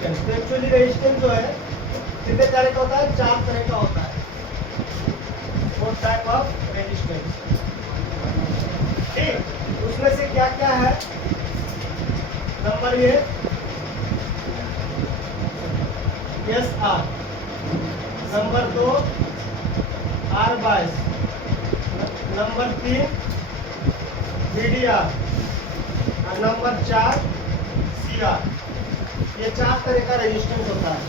Resistance. तो actually resistance जो है कितने तरह का होता है? 4 तरह का होता है। 4 टाइप ऑफ रेजिस्टेंस। ठीक, उसमें से क्या क्या है? नंबर ये एस आर, नंबर 2 आर बाइस, नंबर 3 VDR और नंबर 4 CR। ये 4 तरह का रेजिस्टेंस होता है।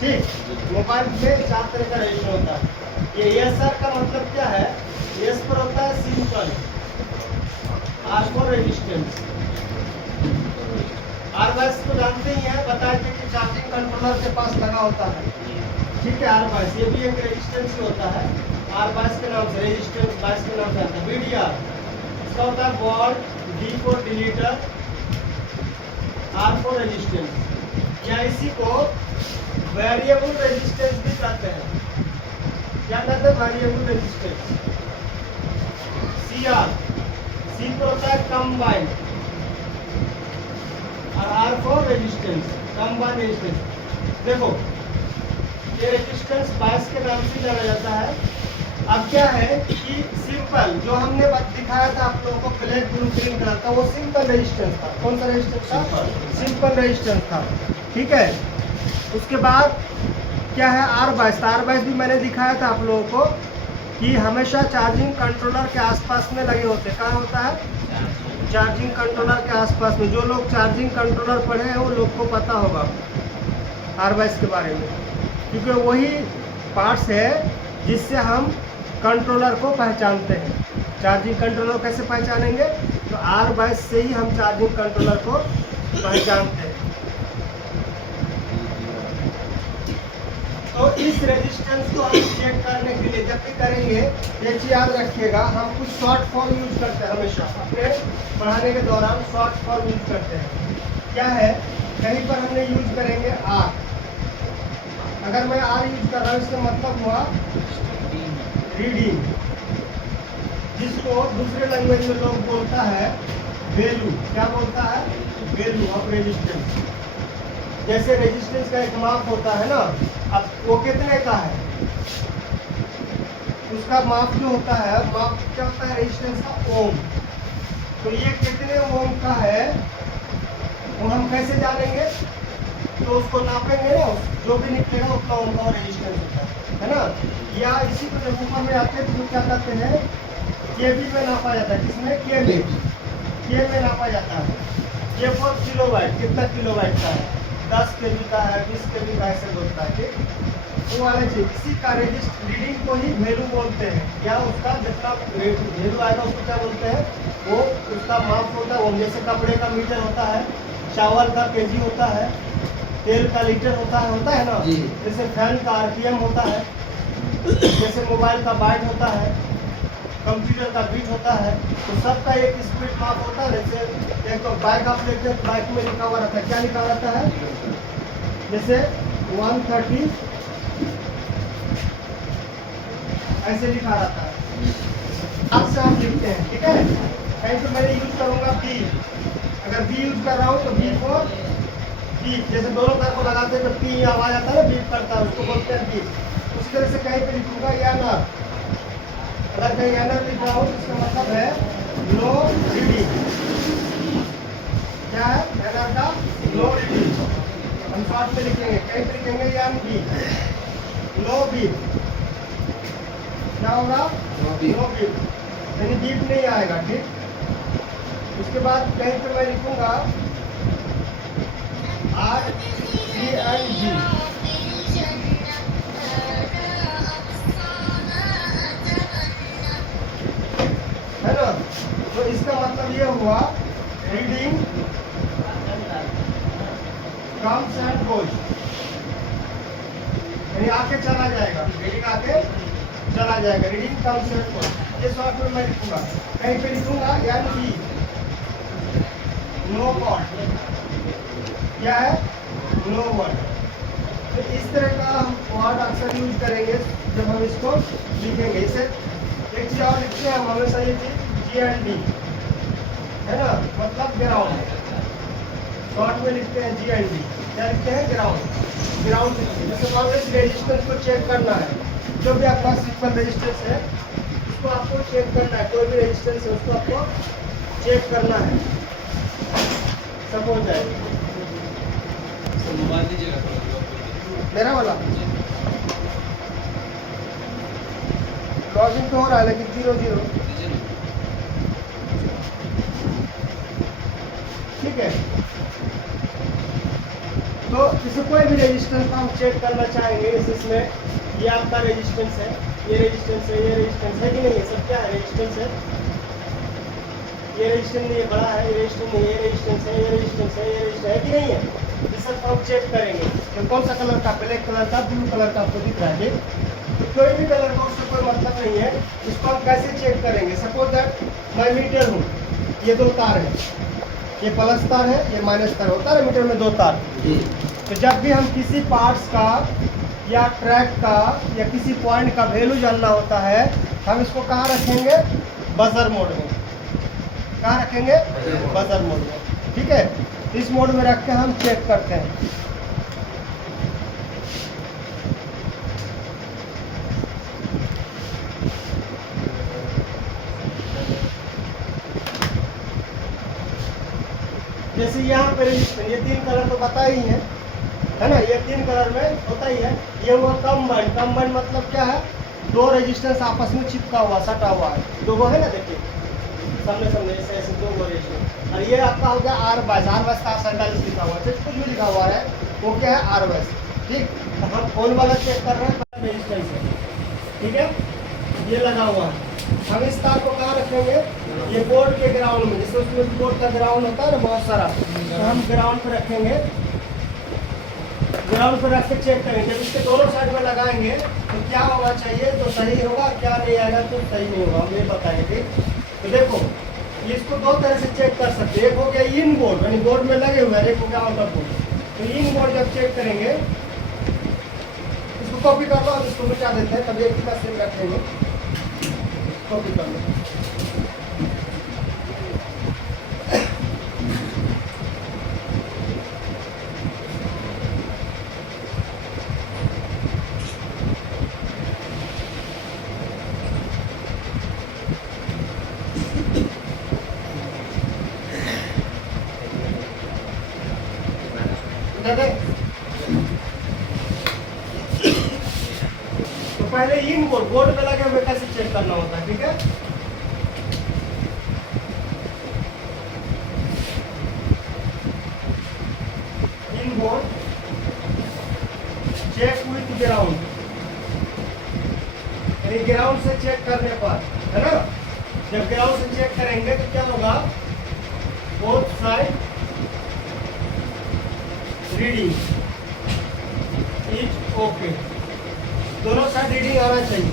ठीक, मोबाइल में 4 तरह का रेजिस्टेंस होता है। ये ESR का मतलब क्या है? एस पर होता है simple, R for resistance. R बाइस को जानते ही हैं, बताए थे कि चार्जिंग कंट्रोलर के पास लगा होता है। ठीक है, आर बाइस ये भी एक रेजिस्टेंस ही होता है। आर बाइस के नाम से, रेजिस्टेंस बाइस के नाम से आता है। VDR इसका होता है बॉर्ड, D फॉर डिलीटर, आर फॉर रेजिस्टेंस। या इसी को वेरिएबल रेजिस्टेंस भी कहते हैं। क्या कहते हैं? Variable resistance. CR, C पर होता है कंबाइन और R for resistance, combine resistance. देखो ये रेजिस्टेंस बाइस के नाम से जाना जाता है। अब क्या है कि सिंपल जो हमने दिखाया था आप लोगों को ब्लैक ब्लू ग्रीन कलर का, वो सिंपल रेजिस्टेंस था। कौन सा रेजिस्टेंस था? सिंपल रेजिस्टेंस था। ठीक है, उसके बाद क्या है? आर बाइस। आर बाइस भी मैंने दिखाया था आप लोगों को कि हमेशा चार्जिंग कंट्रोलर के आसपास में लगे होते हैं। कहाँ होता है? चार्जिंग कंट्रोलर के आसपास में। जो लोग चार्जिंग कंट्रोलर पढ़े हैं वो लोग को पता होगा आर बाइस के बारे में, क्योंकि वही पार्ट्स है जिससे हम कंट्रोलर को पहचानते हैं। चार्जिंग कंट्रोलर कैसे पहचानेंगे? तो आर बाइस से ही हम चार्जिंग कंट्रोलर को पहचानते हैं। तो इस रेजिस्टेंस को हम चेक करने के लिए जब भी करेंगे, एक चीज याद रखिएगा, हम कुछ शॉर्ट फॉर्म यूज करते हैं हमेशा अपने पढ़ाने के दौरान। शॉर्ट फॉर्म यूज करते हैं। क्या है? कहीं पर हमने यूज करेंगे आर। अगर मैं आर यूज कर रहा हूँ, इसका मतलब हुआ रीडिंग, जिसको दूसरे लैंग्वेज में लोग बोलता है वैल्यू। क्या बोलता है? Value of resistance. जैसे रेजिस्टेंस का एक माप होता है ना, अब वो कितने का है, उसका माप जो होता है, माप क्या होता है? रेजिस्टेंस का ओम। तो ये कितने ओम का है वो हम कैसे जानेंगे? तो उसको नापेंगे ना, जो भी निकलेगा उतना ओम का रेजिस्टेंस होता है ना। या इसी को जब ऊपर में आते हैं तो क्या कहते हैं? केबी में नापा जाता है। किसमें? के में नापा जाता है। ये 4 किलोवाट, कितना किलोवाट का है? 10 kb का है, 20 kb का, ऐसे बोलता है। ठीक, वो वाला चीज, इसी का रीडिंग को ही वैल्यू बोलते हैं। या उसका जितना वैल्यू आएगा उसको क्या बोलते हैं? वो उसका माप होता है। वो जैसे कपड़े का मीटर होता है, चावल का केजी होता है, तेल का लीटर होता है ना। जैसे फैन का RPM होता है, जैसे मोबाइल का बाइट होता है, कंप्यूटर का बीट होता है। तो सबका एक स्पीड माप होता है। जैसे एक बाइक आप लेते हैं, बाइक में लिखा हुआ रहता है। क्या लिखा रहता है? जैसे 130 ऐसे लिखा रहता है। आपसे आप लिखते हैं। ठीक है, कहीं तो मैंने यूज करूंगा बी। अगर बी यूज कर रहा हूँ तो बी फॉर बीप। जैसे दोनों तरफ को लगाते हैं तो पी आवाज आता है ना, बीप करता है, उसको बोलते हैं बीप। उसी तरह से कहीं पे लिखूंगा एनर। अगर कहीं एनर लिख रहा हूँ तो इसका मतलब है लो रीडिंग। क्या है? एनर का लो रीडिंग। हम शॉर्ट में लिखेंगे, कहीं पे लिखेंगे एम बी, लो बीप। क्या होगा? लो बीप, यानी बीप नहीं आएगा। ठीक, उसके बाद कहीं पे मैं लिखूंगा RCNG, है ना। तो इसका मतलब ये हुआ रीडिंग कम्स एंड गोज, यानी आके चला जाएगा। रीडिंग आके चला जाएगा, रीडिंग कम्स एंड गोज। ये शॉर्ट में मैं लिखूंगा। कहीं पे लिखूंगा NE, नो वर्ड। क्या है? No word. तो इस तरह का हम वर्ड अक्सर यूज करेंगे जब हम इसको लिखेंगे। इसे एक चीज और लिखते हैं हम हमेशा, ये चीज GND है ना, मतलब ग्राउंड। शॉर्ट में लिखते हैं GND, क्या लिखते हैं? ग्राउंड। ग्राउंड जैसे मान लो इस रेजिस्टेंस को चेक करना है, जो भी आपका सिंपल रेजिस्टेंस है उसको आपको चेक करना है, कोई भी रेजिस्टेंस है उसको आपको चेक करना है। सपोज है मोबाइल दीजिएगा मेरा वाला लॉगिन तो हो रहा है लेकिन 0 दीजिए ना। ठीक है। तो जैसे कोई भी रेजिस्टेंस हम चेक करना चाहेंगे, इसमें ये आपका रेजिस्टेंस है, ये रेजिस्टेंस है, ये रेजिस्टेंस है कि नहीं? ये सब क्या है? रेजिस्टेंस है। ये रेजिस्टेंस नहीं है, बड़ा है, ये रेजिस्टेंस नहीं है, ये रेजिस्टेंस है, ये रेजिस्टेंस है, ये रेजिस्टेंस है कि नहीं है? ये सब हम चेक करेंगे। तो कौन सा कलर का? ब्लैक कलर का, ब्लू कलर का आपको दिख रहा है। तो कोई भी कलर का उससे कोई मतलब नहीं है। इसको हम कैसे चेक करेंगे? सपोज दैट मैं मीटर हूँ, ये 2 तार है, ये प्लस तार है, ये माइनस तार होता है मीटर में 2 तार। तो जब भी हम किसी पार्ट्स का या ट्रैक का या किसी पॉइंट का वैल्यू जानना होता है, हम इसको कहाँ रखेंगे? बजर मोड में। कहाँ रखेंगे? बजर मोड में। ठीक है, इस मोड में रख के हम चेक करते हैं। जैसे यहाँ पे रेजिस्टेंस, ये 3 कलर तो पता ही है ना? ये 3 कलर में होता ही है। ये हुआ कंबाइंड। कंबाइंड मतलब क्या है? 2 रेजिस्टेंस आपस में चिपका हुआ, सटा हुआ है। 2 है ना, देखिए सामने सामने ऐसे ऐसे 2 रेजिस्टेंस। और ये आपका हो गया R22। R22 का 47 लिखा हुआ है, कुछ भी लिखा हुआ है, वो क्या है? R22। ठीक, तो हम कौन वाला चेक कर रहे हैं? रेजिस्टेंस है। ठीक है, ये लगा हुआ है। हम इस तार को कहाँ रखेंगे? ये बोर्ड के ग्राउंड में, जैसे उसमें बोर्ड का ग्राउंड होता है ना बहुत सारा, तो हम ग्राउंड पे रखेंगे। ग्राउंड पर रख के चेक करेंगे। जब इसके दोनों साइड में लगाएंगे तो क्या होना चाहिए? तो सही होगा, क्या नहीं आएगा तो सही नहीं होगा, हम ये बताएंगे। तो देखो, इसको 2 तरह से चेक कर सकते हैं। एक हो गया इन बोर्ड, यानी बोर्ड में लगे हुए हैं, एक हो गया आउटर बोर्ड। तो इन बोर्ड जब चेक करेंगे, इसको कॉपी कर लो, अब इसको मिटा देते हैं, तब एक ही का सेम रखेंगे। कॉपी कर लो। तो पहले इन बोर्ड पे लगे हुए कैसे चेक करना होता है? ठीक है, in board check with ground, यानी ग्राउंड से चेक करने पर, है ना? जब ग्राउंड से चेक करेंगे तो क्या होगा? Both side reading is okay. दोनों साइड रीडिंग आना चाहिए।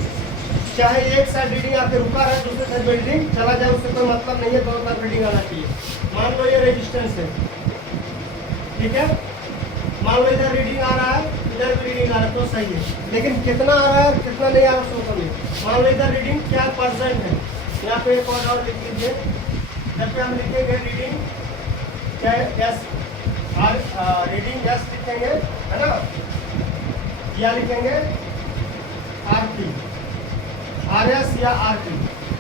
चाहे एक साइड रीडिंग आके रुका है, दूसरे साइड रीडिंग चला जाए, उससे कोई मतलब नहीं है। दोनों साइड रीडिंग आना चाहिए। मान लो ये रेजिस्टेंस है, ठीक है, मान लो इधर रीडिंग आ रहा है, इधर भी रीडिंग आ रहा है, तो सही है। लेकिन कितना आ रहा है कितना नहीं आ रहा है उसको नहीं। मान लो इधर रीडिंग क्या % है, यहाँ पे एक और लिख लीजिए। जब हम लिखेंगे रीडिंग क्या रीडिंग यस लिखेंगे, है ना? या लिखेंगे RP, RS या RP।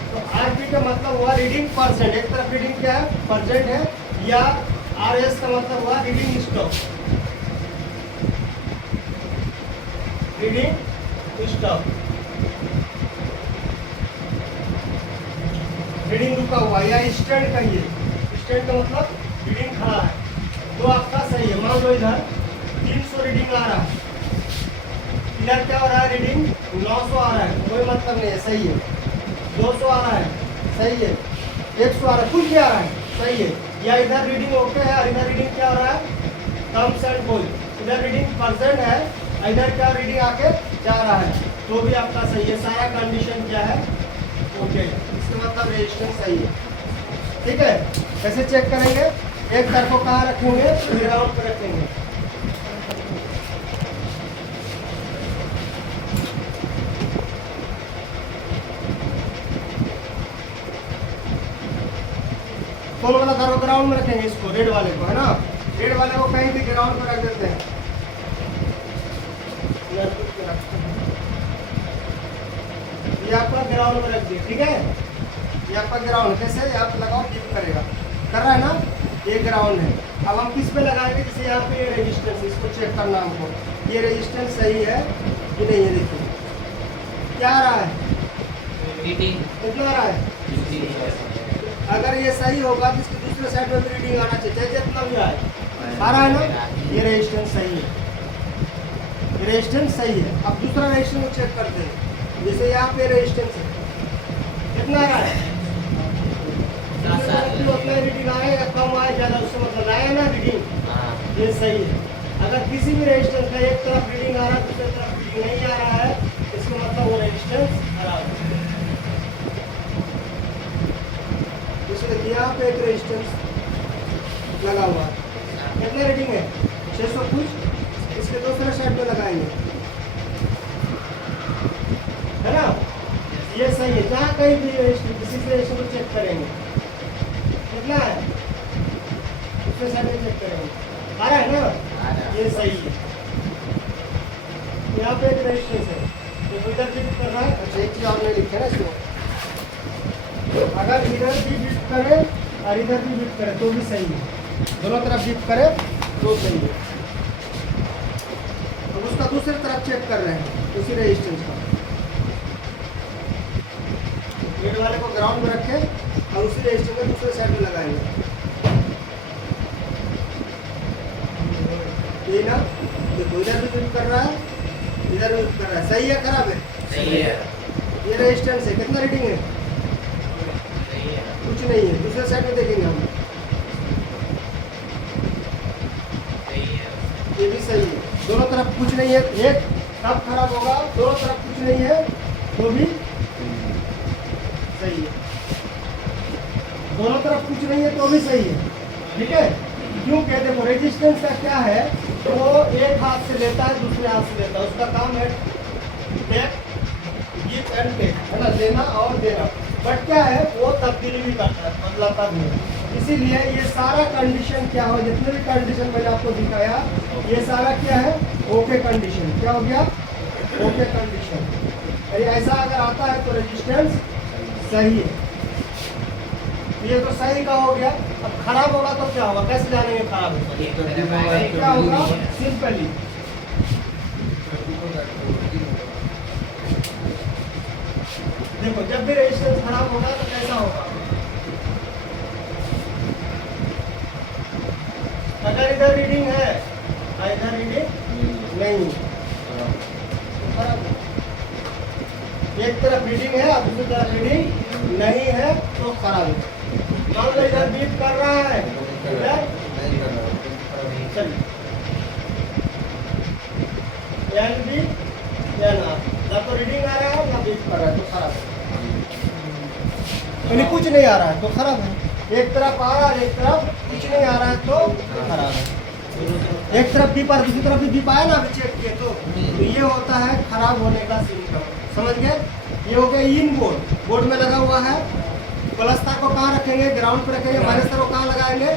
तो RP का मतलब हुआ रीडिंग %। एक तरफ रीडिंग क्या है? % है। या RS का मतलब हुआ reading stop, reading stop, reading रुका हुआ। या स्टैंड कहिए, स्टैंड का मतलब रीडिंग खड़ा है। तो आपका सही है। मान लो इधर 300 रीडिंग आ रहा है, इधर क्या हो रहा है? रीडिंग 900 आ रहा है, कोई मतलब नहीं है, सही है। 200 आ रहा है, सही है। 100 आ रहा है, कुछ भी आ रहा है, सही है। या इधर रीडिंग ओके है और इधर रीडिंग क्या हो रहा है? कम सेंट बोल, इधर रीडिंग % है, इधर क्या रीडिंग आके जा रहा है, तो भी आपका सही है। सारा कंडीशन क्या है? ओके, इसका मतलब रेजिस्टेंस सही है। ठीक है, कैसे चेक करेंगे? एक तार को कहाँ रखेंगे? ग्राउंड पर रखेंगे। कौन वाला तार को? ग्राउंड में रखेंगे, इसको रेड वाले को, है ना? रेड वाले को कहीं भी ग्राउंड पर रख देते हैं। ये आपका ग्राउंड में रख दिया, ठीक है। ये आपका ग्राउंड कैसे आप लगाओ टिप करेगा, कर रहा है ना, ये ग्राउंड है। अब हम किस पे लगाएंगे, जैसे यहाँ पे ये रेजिस्टेंस, इसको चेक करना हमको, ये रेजिस्टेंस सही है कि नहीं है। देखिए क्या आ रहा है, कितना आ रहा है। अगर ये सही होगा तो इसके दूसरे साइड में भी रीडिंग आना चाहिए, जितना भी आए। आ रहा है ना, ये रेजिस्टेंस सही है, ये रेजिस्टेंस सही है। अब दूसरा रेजिस्टेंस चेक करते हैं, जैसे यहाँ पे रेजिस्टेंस है, कितना आ रहा है, उतना रीडिंग आए या कम आए ज़्यादा, उससे मतलब आया ना रीडिंग, ये सही है। अगर किसी भी रेजिस्टेंस का एक तरफ रीडिंग आ रहा है, दूसरी तरफ रीडिंग नहीं आ रहा है, इसका मतलब वो रेजिस्टेंस खराब है। देखिए यहाँ पे एक रेजिस्टेंस लगा हुआ है, कितना रीडिंग है 600 कुछ, इसके दूसरे साइड पे लगाएंगे, है ना, ये सही है। जहाँ कहीं भी किसी से रेजिस्टेंस को चेक करेंगे कितना है, दूसरे साइड में चेक करेंगे, आ रहा है ना, ये सही है। यहाँ पे एक रेजिस्टेंस है, तो इधर भी कर रहा है। अच्छा एक चीज और नहीं लिखे ना इसको, अगर इधर भी बिट करे और इधर भी बिट करे तो भी सही है, दोनों तरफ बिट करे तो सही है। तो उसका दूसरी तरफ चेक कर रहे हैं उसी रेजिस्टेंस का, रेड वाले को ग्राउंड में रखे और उसी रेजिस्टेंस को दूसरे साइड में लगाएंगे, ये ना। देखो इधर भी बिट कर रहा है, इधर भी बिट कर रहा है, सही है खराब है, सही है। ये रेजिस्टेंस है, कितना रीडिंग है, कुछ नहीं है। दूसरे साइड में देखेंगे हम, ये भी सही है, दोनों तरफ कुछ नहीं है। एक कब खराब होगा, दोनों तरफ कुछ नहीं है तो भी सही है, दोनों तरफ कुछ नहीं है तो भी सही है, ठीक है। क्योंकि देखो रेजिस्टेंस का क्या है, तो वो एक हाथ से लेता है दूसरे हाथ से लेता है, उसका काम है टेक गिव एंड टेक, है ना, लेना और देना। बट क्या है, वो तब्दीली भी करता है, बदलाता भी है। इसीलिए ये सारा कंडीशन क्या हो, जितने भी कंडीशन मैंने आपको दिखाया, ये सारा क्या है, ओके कंडीशन। क्या हो गया, ओके कंडीशन। अरे ऐसा अगर आता है तो रेजिस्टेंस सही है, ये तो सही का हो गया। अब खराब होगा तो क्या होगा, कैसे जानेंगे खराब है, क्या होगा, सिंपली देखो, जब भी रेजिस्टेंस खराब होगा तो कैसा होगा, अगर इधर रीडिंग है और इधर रीडिंग नहीं, तो खराब है। एक तरफ रीडिंग है और दूसरी तरफ रीडिंग नहीं है तो खराब है। मान लो इधर बीट कर रहा है, इधर चलिए एन बी एन आर, ना तो रीडिंग आ रहा है ना बीट कर रहा है तो खराब है, यानी कुछ नहीं आ रहा है तो खराब है। एक तरफ आ रहा है, एक तरफ कुछ नहीं आ रहा है तो खराब है। एक तरफ भी पर दूसरी तरफ भी पाया ना अभी चेक किए तो ये होता है खराब होने का सिम्टम, समझ गए। ये हो गया इन बोर्ड, बोर्ड में लगा हुआ है। प्लस तार को कहाँ रखेंगे, ग्राउंड पे रखेंगे। माइनस तार को कहाँ लगाएंगे,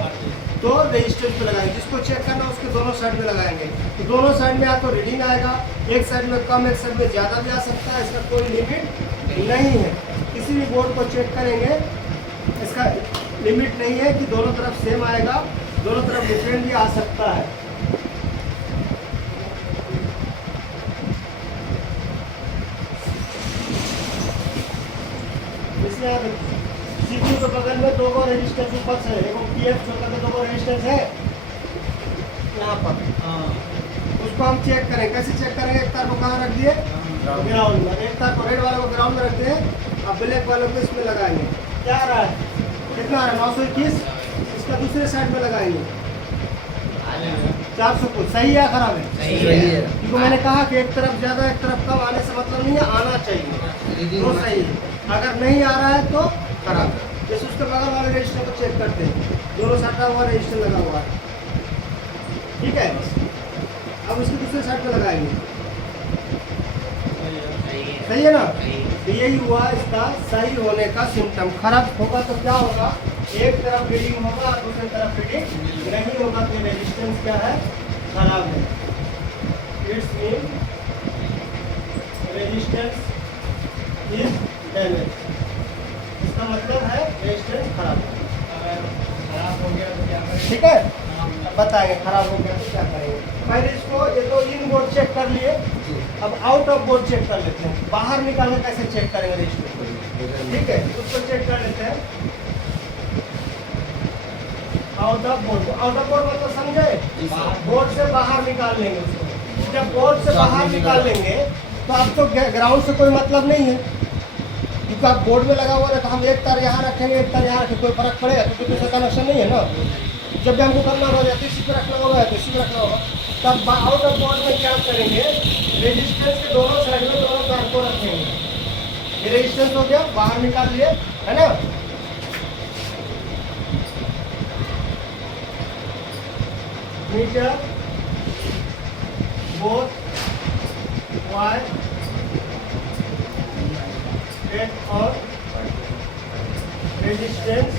तो रजिस्टर पे लगाएंगे। जिसको चेक करना उसके दोनों साइड में लगाएंगे, तो दोनों साइड में आपको रीडिंग आएगा। एक साइड में कम, एक साइड में ज़्यादा भी आ सकता है, इसका कोई लिमिट नहीं है। किसी भी बोर्ड को चेक करेंगे, इसका लिमिट नहीं है कि दोनों तरफ सेम आएगा, दोनों तरफ डिफरेंट भी आ सकता है। सीपीयू के बगल में दो रेजिस्टेंस ऊपर से, एक पीएफ छोटा का दो रेजिस्टेंस है यहाँ पर, उसको हम चेक करें। कैसे चेक करेंगे, एक तार को कहाँ रख दिए, ग्राउंड में। एक तार को रेड वाले को ग्राउंड में रख दिए, अब ब्लैक वाले को इसमें लगाएंगे। क्या आ रहा है, कितना आ रहा है, 921। इसका दूसरे साइड में लगाएंगे 400 कुछ। सही है खराब है, सही है। क्योंकि मैंने कहा कि एक तरफ ज़्यादा एक तरफ कम आने से मतलब नहीं है, आना चाहिए तो सही है। अगर नहीं आ रहा है तो खराब है। जैसे उसके बगल वाले रजिस्टर को चेक करते हैं, दोनों साइड हुआ रजिस्टर लगा हुआ है, ठीक है। अब उसके दूसरे साइड पे लगाएंगे, सही है ना। तो यही हुआ इसका सही होने का सिम्टम। खराब होगा तो क्या होगा, एक तरफ रीडिंग होगा और दूसरी तरफ रीडिंग नहीं होगा तो रेजिस्टेंस क्या है, खराब है। It's mean resistance is damage. इसका मतलब है रेजिस्टेंस खराब है। अगर खराब हो गया तो क्या करें? ठीक है, बताएंगे खराब हो गया तो क्या करेंगे। पहले इसको ये तो इन बोर्ड चेक कर लिए, अब आउट ऑफ बोर्ड चेक कर लेते हैं। बाहर निकालने कैसे चेक करेंगे रेजिस्टेंस को, ठीक है, उसको चेक कर लेते हैं। Out of board, out of board मतलब समझे, बोर्ड से बाहर निकाल लेंगे उसको। जब बोर्ड से बाहर निकाल लेंगे तो आपको ग्राउंड से कोई मतलब नहीं है, क्योंकि आप बोर्ड में लगा हुआ है तो हम एक तार यहाँ रखेंगे एक तार यहाँ रखेंगे, कोई फर्क पड़ेगा क्योंकि दूसरा कनेक्शन नहीं है ना। जब भी हमको करना होगा या तो इसी पे रखना होगा या तो इसी पे रखना होगा। तब आउट ऑफ बोर्ड में क्या करेंगे, रेजिस्टेंस के दोनों साइड में दोनों तार को रखेंगे। ये रेजिस्टेंस हो गया, बाहर निकाल लिए, है ना। मीटर बोथ वाई एट और रेजिस्टेंस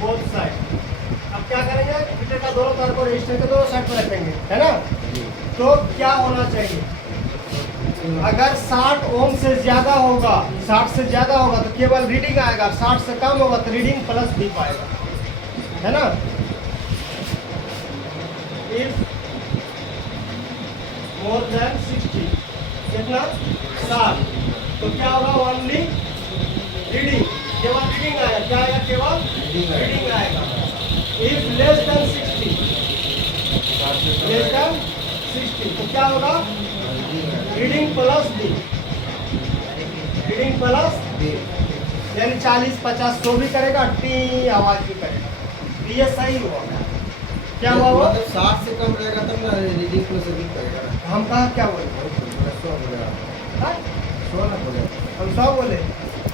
बोथ साइड। अब क्या करेंगे, मीटर का दोनों तार को रेजिस्टेंस के दोनों साइड पर रखेंगे, है ना। तो क्या होना चाहिए, अगर 60 ओम से ज्यादा होगा, 60 से ज्यादा होगा तो केवल रीडिंग आएगा, 60 से कम होगा तो रीडिंग प्लस भी पाएगा, है ना। इफ मोर देन 60, कितना 60, तो क्या होगा, ओनली रीडिंग, केवल रीडिंग आएगा। क्या आएगा, केवल रीडिंग आएगा। If less than 60, less than 60 तो क्या होगा, reading plus D, reading plus D, यानी 40 50 100 भी करेगा, टी आवाज भी करेगा। ये सही हुआ, क्या हुआ वो, मतलब 60 से कम रहेगा तब ना रीडिंग प्लस रीडिंग करेगा। हम कहा क्या बोले, 100 हो गया, हाँ? 100 ना हो गया। हम सब बोले,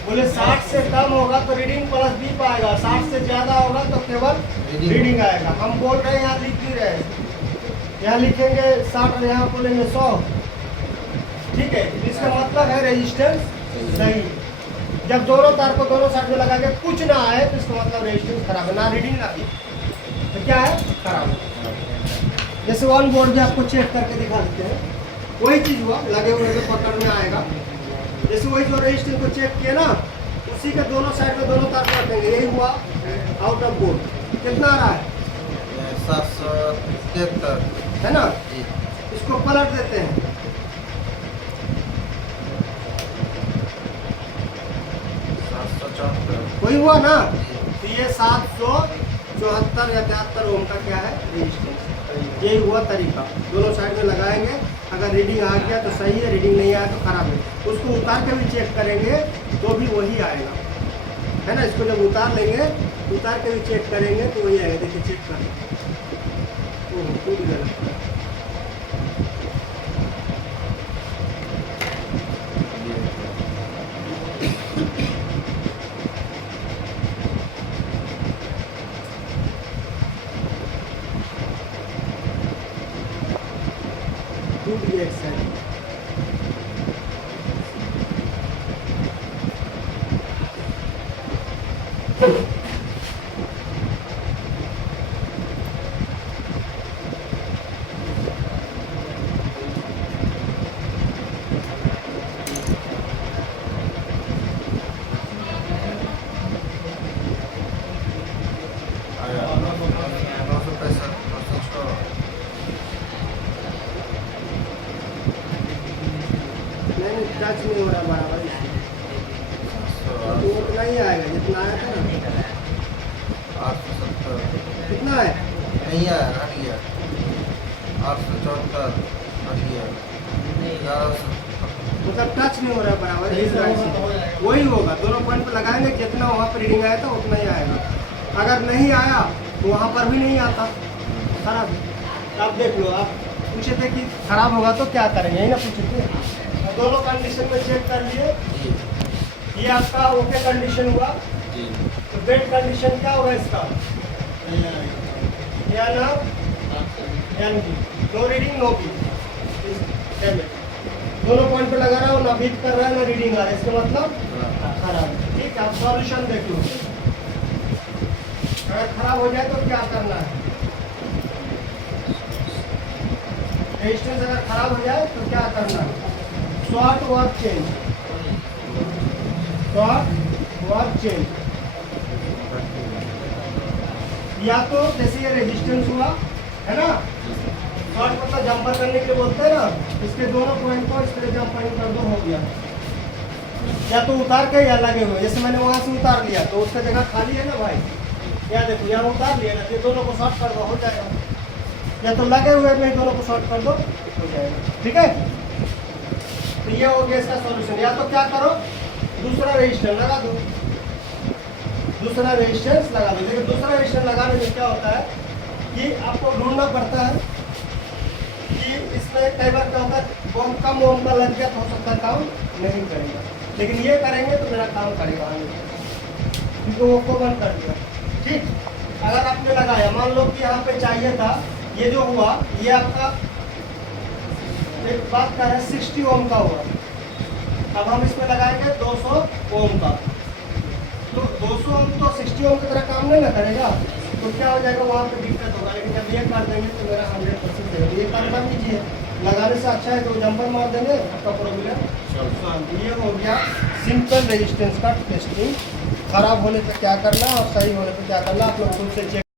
बोले 60 से कम होगा तो रीडिंग प्लस बी पाएगा, 60 से ज्यादा होगा तो केवल रीडिंग आएगा। हम बोल रहे हैं, यहाँ लिख भी रहे हैं, यहाँ लिखेंगे 60 और यहाँ बोलेंगे 100, ठीक है। इसका मतलब है रेजिस्टेंस सही। जब दोनों तार को दोनों साइड में लगा के कुछ ना आए तो इसका मतलब रेजिस्टेंस खराब है, ना रीडिंग ना भी, तो क्या है, खराब है। जैसे ऑन बोर्ड भी आपको चेक करके दिखा देते हैं, वही चीज हुआ, लगे हुए तो पकड़ में आएगा। जैसे वही जो रेजिस्टेंस को चेक किया ना, उसी के दोनों साइड में दोनों तार रखेंगे, यही हुआ आउट ऑफ बोर्ड। कितना आ रहा है, 773 है ना। जी। इसको पलट देते हैं, 774 वही हुआ ना। तो ये 774 या 73 ओम का क्या है, रेजिस्टेंस। यही हुआ तरीका, दोनों साइड में लगाएंगे, अगर रीडिंग आ गया तो सही है, रीडिंग नहीं आया तो खराब है। उसको उतार के भी चेक करेंगे तो भी वही आएगा, है ना। इसको जब उतार लेंगे, उतार के भी चेक करेंगे तो वही आएगा। देखिए चेक कर, ओह टूट गया। टूट गया एक साइड। आया 965 नहीं टच नहीं हो रहा बराबर, तो उतना ही आएगा जितना आया था ना। 870 कितना है, नहीं आया, हट गया। 874 हट गया। 1170 मतलब टच नहीं हो रहा बराबर, इस तरह से वही होगा। दोनों पॉइंट पे लगाएंगे, जितना वहाँ पर रीडिंग आया था उतना ही आएगा। अगर नहीं आया तो वहाँ पर भी नहीं आता, खराब है। अब देख लो, आप पूछे थे कि खराब होगा तो क्या करेंगे, यही ना पूछे थे। दोनों कंडीशन में चेक कर लिए, जी ये आपका ओके कंडीशन हुआ। जी। तो बेड कंडीशन क्या होगा इसका, या ना N B, no reading no B, दोनों पॉइंट पे लगा रहा हो, ना बीट कर रहा है ना रीडिंग आ रहा है, इसका मतलब खराब है। ठीक है, आप सॉल्यूशन देख लो। अगर खराब हो जाए तो क्या करना है? रेजिस्टेंस अगर खराब हो जाए तो क्या करना है? Short work change, short work change. या तो जैसे ये रेजिस्टेंस हुआ है ना, शॉर्ट मतलब जंपर करने के लिए बोलते हैं ना, इसके दोनों पॉइंट को इस तरह जंपरिंग कर दो, हो गया। या तो उतार के या लगे हुए, जैसे मैंने वहां से उतार लिया तो उसका जगह खाली है ना भाई, या देखो यहाँ उतार लिया ना, ये दोनों को शॉर्ट कर दो, हो जाएगा। या तो लगे हुए में दोनों को शॉर्ट कर दो, हो जाएगा। ठीक है, तो ये हो गया इसका सॉल्यूशन। या तो क्या करो, दूसरा रजिस्टर लगा दो, दूसरा रेजिस्टेंस लगा दो। लेकिन दूसरा रेजिस्टेंस लगाने में क्या होता है कि आपको ढूंढना पड़ता है कि इसमें कई बार क्या होता है, बहुत कम ओम का लग गया तो हो सकता है काम नहीं करेगा, लेकिन ये करेंगे तो मेरा काम करेगा, क्योंकि वो को बंद कर दिया। ठीक, अगर आपने लगाया, मान लो कि यहाँ पे चाहिए था, ये जो हुआ ये आपका एक बात का है 60 ओम का हुआ, अब हम इसमें लगाएंगे 200 ओम का, तो 200 ओम तो 60 ओम की तरह काम नहीं ना करेगा, तो क्या हो जाएगा, वहाँ पे दिक्कत होगा। लेकिन जब ये कर देंगे तो मेरा 100% देगा। ये काम कर लीजिए, लगाने से अच्छा है तो जंपर मार देंगे, आपका प्रॉब्लम सॉल्व। ये हो गया सिंपल रेजिस्टेंस का टेस्टिंग। खराब होने पे क्या करना और सही होने पे क्या करना, आप लोग खुद से चेक